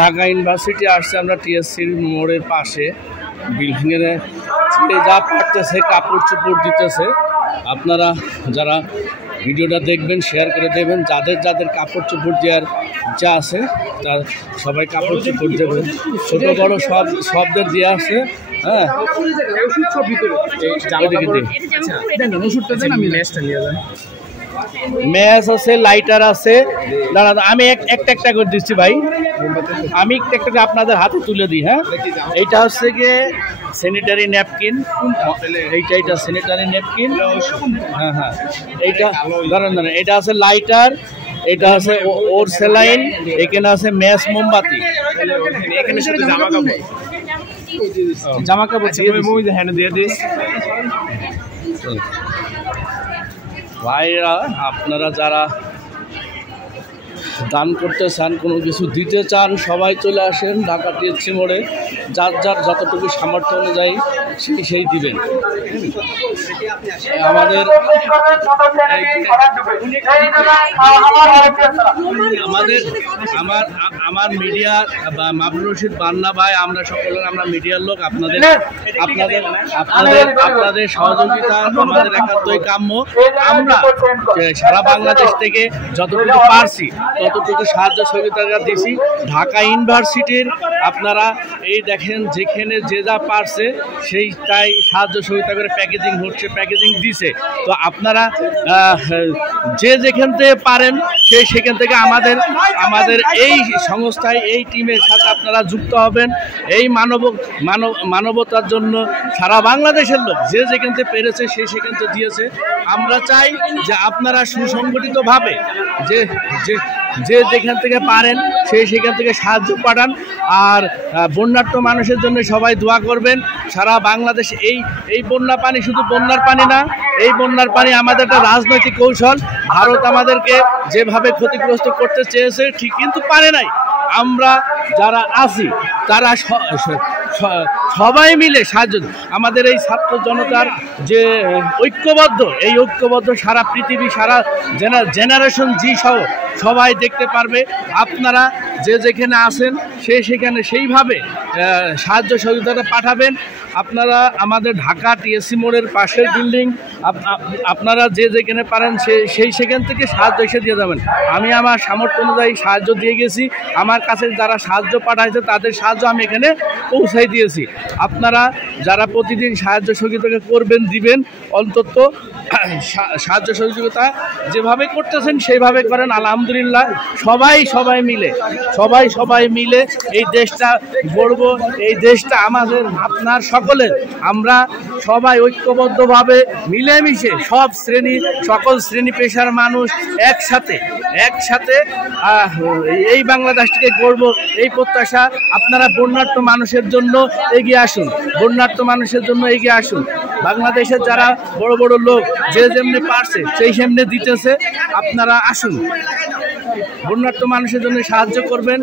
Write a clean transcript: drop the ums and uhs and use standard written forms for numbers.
Dhaka university আসছে আমরা টিএসসির মোড়ের পাশে বিল্ডিংয়ের যা পারতেছে কাপড় চোপড় দিতেছে। আপনারা যারা ভিডিওটা দেখবেন শেয়ার করে দেবেন, যাদের যাদের কাপড় চোপড় দেওয়ার যা আছে তার সবাই কাপড় চোপড় দেবেন, ছোট বড় সবদের দেওয়া আছে। হ্যাঁ ম্যাচ আছে, লাইটার আছে। দাঁড়া আমি একটা একটা করে দিচ্ছি ভাই, আমি একটা একটা করে আপনাদের হাতে তুলে দিই। হ্যাঁ এইটা হচ্ছে গিয়ে স্যানিটারি ন্যাপকিন, এইটা স্যানিটারি ন্যাপকিন। হ্যাঁ হ্যাঁ এইটা দাঁড়ান দাঁড়ান, এটা আছে লাইটার, এটা আছে ওর স্যালাইন, এখানে আছে ম্যাচ মোমবাতি, এখানে শুধু জামা কাপড় দিয়ে দিস। ভাইরা আপনারা যারা দান করতে চান, কোনো কিছু দিতে চান, সবাই চলে আসেন ঢাকা টিএসসি মোড়ে। যার যার যতটুকু সামর্থ্য অনুযায়ী সেই দিবেন। আমাদের আমার মিডিয়া মাবরুর রশিদ বান্না ভাই, আমরা সকলের আমরা মিডিয়ার লোক। আপনাদের সহযোগিতা আমাদের একান্তই কাম্য। আমরা সারা বাংলাদেশ থেকে যতটুকু পারছি ততটুকু সাহায্য সহযোগিতা দিয়েছি। ঢাকা ইউনিভার্সিটির আপনারা এই দেখেন, যেখানে যে যা পারছে সেইটাই সাহায্য সহযোগিতা করে প্যাকেজিং হচ্ছে, প্যাকেজিং দিছে। তো আপনারা যে যেখান থেকে পারেন সেখান থেকে আমাদের এই সংস্থায়, এই টিমের সাথে আপনারা যুক্ত হবেন। এই মানবতার জন্য সারা বাংলাদেশের লোক যে যেখান থেকে পেরেছে সেখান থেকে দিয়েছে। আমরা চাই যে আপনারা সুসংগঠিতভাবে যে যেখান থেকে পারেন সেখান থেকে সাহায্য পাঠান। আর বন্যার্ত মানুষের জন্য সবাই দোয়া করবেন। সারা বাংলাদেশ এই বন্যা পানি শুধু বন্যার পানি না, এই বন্যার পানি আমাদের একটা রাজনৈতিক কৌশল। ভারত আমাদেরকে যেভাবে ক্ষতিগ্রস্ত করতে চেয়েছে ঠিক কিন্তু পারে নাই। আমরা যারা আছি তারা সবাই মিলে সাহায্য, আমাদের এই ছাত্র জনতার যে ঐক্যবদ্ধ, এই ঐক্যবদ্ধ সারা পৃথিবী, সারা জেনারেশন জি সহ সবাই দেখতে পারবে। আপনারা যে যেখানে আছেন সেখানে সেইভাবে সাহায্য সহযোগিতাটা পাঠাবেন। আপনারা আমাদের ঢাকা টিএসসি মোড়ের পাশের বিল্ডিং, আপনারা যে যেখানে পারেন সেখান থেকে সাহায্য এসে দিয়ে যাবেন। আমি আমার সামর্থ্য অনুযায়ী সাহায্য দিয়ে গেছি। আমার কাছে যারা সাহায্য পাঠাইছে তাদের সাহায্য আমি এখানে পৌঁছাই দিয়েছি। আপনারা যারা প্রতিদিন সাহায্য সহযোগিতা করবেন, দিবেন, অন্তত সাহায্য সহযোগিতা যেভাবে করতেছেন সেইভাবে করেন। আলহামদুলিল্লাহ সবাই মিলে এই দেশটা গড়ব। এই দেশটা আমাদের, আপনার সকলের। আমরা সবাই ঐক্যবদ্ধভাবে মিলেমিশে সকল শ্রেণী পেশার মানুষ একসাথে এই বাংলাদেশটাকে গড়ব, এই প্রত্যাশা। আপনারা বন্যার্ত মানুষের জন্য এগিয়ে আসুন। বাংলাদেশের যারা বড় বড় লোক যে যেমনি পারছে সেমনি দিতেছে। আপনারা আসুন, বন্যার্ত মানুষের জন্য সাহায্য করবেন।